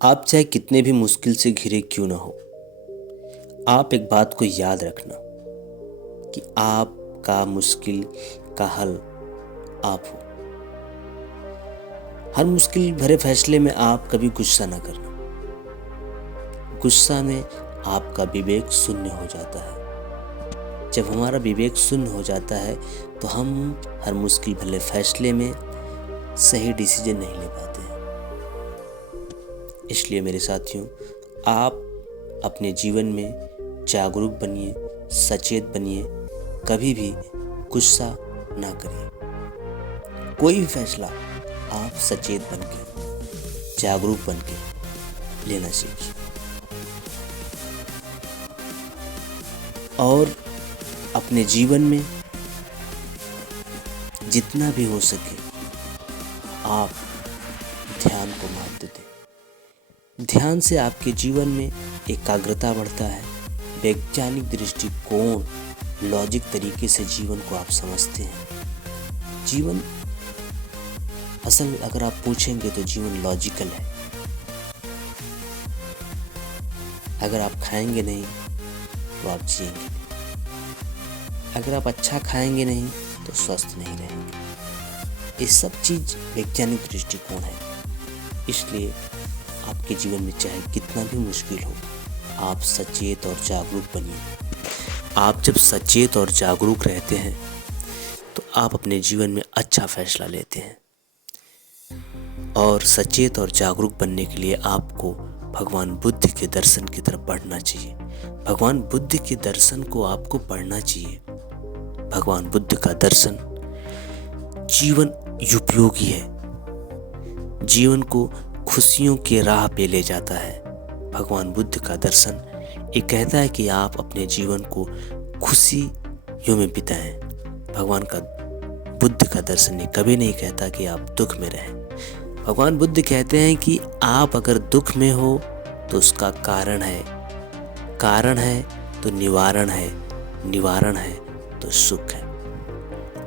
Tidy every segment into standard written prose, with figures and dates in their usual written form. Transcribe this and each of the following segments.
आप चाहे कितने भी मुश्किल से घिरे क्यों ना हो, आप एक बात को याद रखना कि आपका मुश्किल का हल आप हो। हर मुश्किल भरे फैसले में आप कभी गुस्सा ना करना। गुस्सा में आपका विवेक शून्य हो जाता है। जब हमारा विवेक शून्य हो जाता है तो हम हर मुश्किल भरे फैसले में सही डिसीजन नहीं ले पाते हैं। इसलिए मेरे साथियों, आप अपने जीवन में जागरूक बनिए, सचेत बनिए, कभी भी गुस्सा ना करिए। कोई भी फैसला आप सचेत बनके, जागरूक बनके लेना सीखिए और अपने जीवन में जितना भी हो सके आप ध्यान को महत्व दें। ध्यान से आपके जीवन में एकाग्रता बढ़ता है, वैज्ञानिक दृष्टिकोण, लॉजिक तरीके से जीवन को आप समझते हैं। जीवन असल अगर आप पूछेंगे तो जीवन लॉजिकल है। अगर आप खाएंगे नहीं तो आप जिएंगे नहीं। अगर आप अच्छा खाएंगे नहीं तो स्वस्थ नहीं रहेंगे। ये सब चीज वैज्ञानिक दृष्टिकोण है। इसलिए आपके जीवन में चाहे कितना भी मुश्किल हो, आप सचेत और जागरूक बनिए। आप जब सचेत और जागरूक रहते हैं तो आप अपने जीवन में अच्छा फैसला लेते हैं। और सचेत और जागरूक बनने के लिए आपको भगवान बुद्ध के दर्शन की तरफ बढ़ना चाहिए। भगवान बुद्ध के दर्शन को आपको पढ़ना चाहिए। भगवान बुद्ध का दर्शन जीवन उपयोगी है, जीवन को खुशियों के राह पे ले जाता है। भगवान बुद्ध का दर्शन ये कहता है कि आप अपने जीवन को खुशियों में बिताएं। भगवान का बुद्ध का दर्शन ये कभी नहीं कहता कि आप दुख में रहें। भगवान बुद्ध कहते हैं कि आप अगर दुख में हो तो उसका कारण है, कारण है तो निवारण है, निवारण है तो सुख है।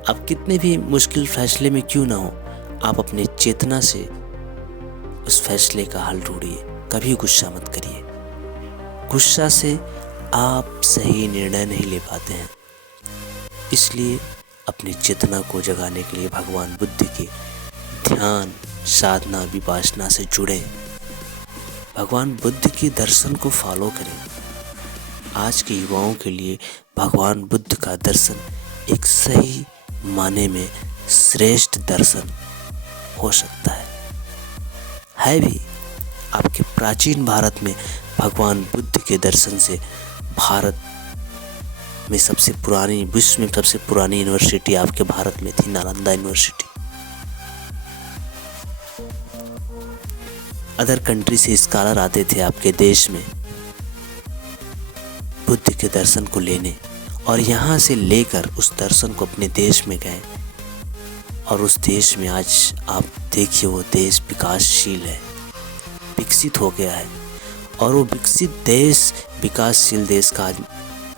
आप कितने भी मुश्किल फैसले में क्यों ना हो, आप अपने चेतना से उस फैसले का हल ढूंढिए। कभी गुस्सा मत करिए। गुस्सा से आप सही निर्णय नहीं ले पाते हैं। इसलिए अपनी चेतना को जगाने के लिए भगवान बुद्ध के ध्यान, साधना, विपासना से जुड़े। भगवान बुद्ध के दर्शन को फॉलो करें। आज के युवाओं के लिए भगवान बुद्ध का दर्शन एक सही माने में श्रेष्ठ दर्शन हो सकता है भी। आपके प्राचीन भारत में भगवान बुद्ध के दर्शन से भारत में सबसे पुरानी, विश्व में सबसे पुरानी यूनिवर्सिटी आपके भारत में थी, नालंदा यूनिवर्सिटी। अदर कंट्री से स्कॉलर आते थे आपके देश में बुद्ध के दर्शन को लेने, और यहाँ से लेकर उस दर्शन को अपने देश में गए। और उस देश में आज आप देखिए वो देश विकासशील है, विकसित हो गया है। और वो विकसित देश विकासशील देश का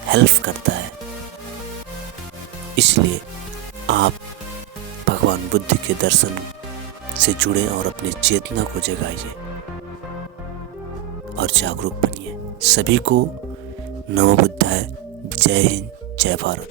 हेल्प करता है। इसलिए आप भगवान बुद्ध के दर्शन से जुड़ें और अपनी चेतना को जगाइए और जागरूक बनिए। सभी को नमो बुद्धाय। जय हिंद, जय भारत।